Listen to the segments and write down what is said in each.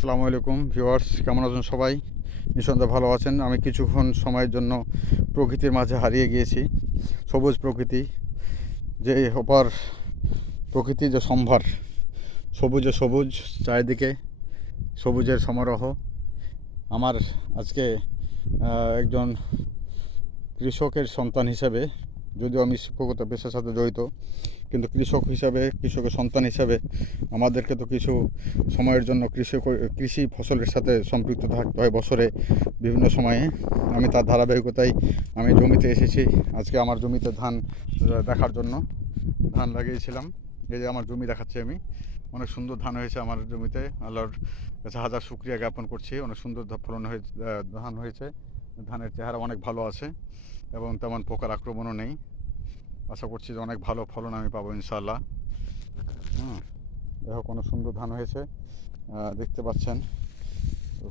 আসসালামু আলাইকুম ভিউয়ার্স, কেমন আছেন সবাই? নিঃসন্দেহে ভালো আছেন। আমি কিছুক্ষণ সময়ের জন্য প্রকৃতির মাঝে হারিয়ে গিয়েছি। সবুজ প্রকৃতি, যে অপার প্রকৃতি, যে সম্ভার, সবুজে সবুজ চারিদিকে, সবুজের সমারোহ। আমার আজকে একজন কৃষকের সন্তান হিসেবে, যদিও আমি শিক্ষকতা পেশার সাথে জড়িত, কিন্তু কৃষক হিসাবে, কৃষকের সন্তান হিসাবে আমাদেরকে তো কিছু সময়ের জন্য কৃষি ফসলের সাথে সম্পৃক্ত থাকতে হয় বছরে বিভিন্ন সময়ে। আমি তার ধারাবাহিকতায় আমি জমিতে এসেছি আজকে আমার জমিতে ধান দেখার জন্য। ধান লাগিয়েছিলাম, এই যে আমার জমি দেখাচ্ছি আমি। অনেক সুন্দর ধান হয়েছে আমার জমিতে, আল্লাহর কাছে হাজার শুকরিয়া জ্ঞাপন করছি। অনেক সুন্দর ফলন হয়ে ধান হয়েছে। ধানের চেহারা অনেক ভালো আছে এবং তেমন পোকার আক্রমণও নেই। আশা করছি যে অনেক ভালো ফলন আমি পাবো ইনশাআল্লাহ। দেখো কোনো সুন্দর ধান হয়েছে, দেখতে পাচ্ছেন।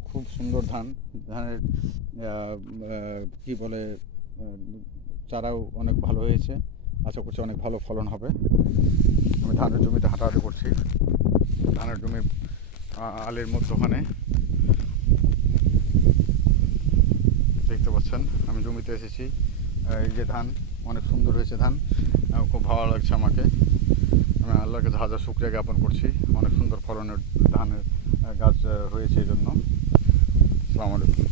খুব সুন্দর ধান। ধানের কী বলে, চারাও অনেক ভালো হয়েছে। আশা করছি অনেক ভালো ফলন হবে। আমি ধানের জমিতে হাঁটাহাঁটি করছি, ধানের জমির আলের মধ্যখানে দেখতে পাচ্ছেন। আমি জমিতে এসেছি, এই যে ধান অনেক সুন্দর হয়েছে। ধান খুব ভালো লাগছে আমাকে। আমি আল্লাহর কাছে হাজার শুকরিয়া জ্ঞাপন করছি। অনেক সুন্দর ফলনের ধানের গাছ হয়েছে এই জন্য। আসসালামু আলাইকুম।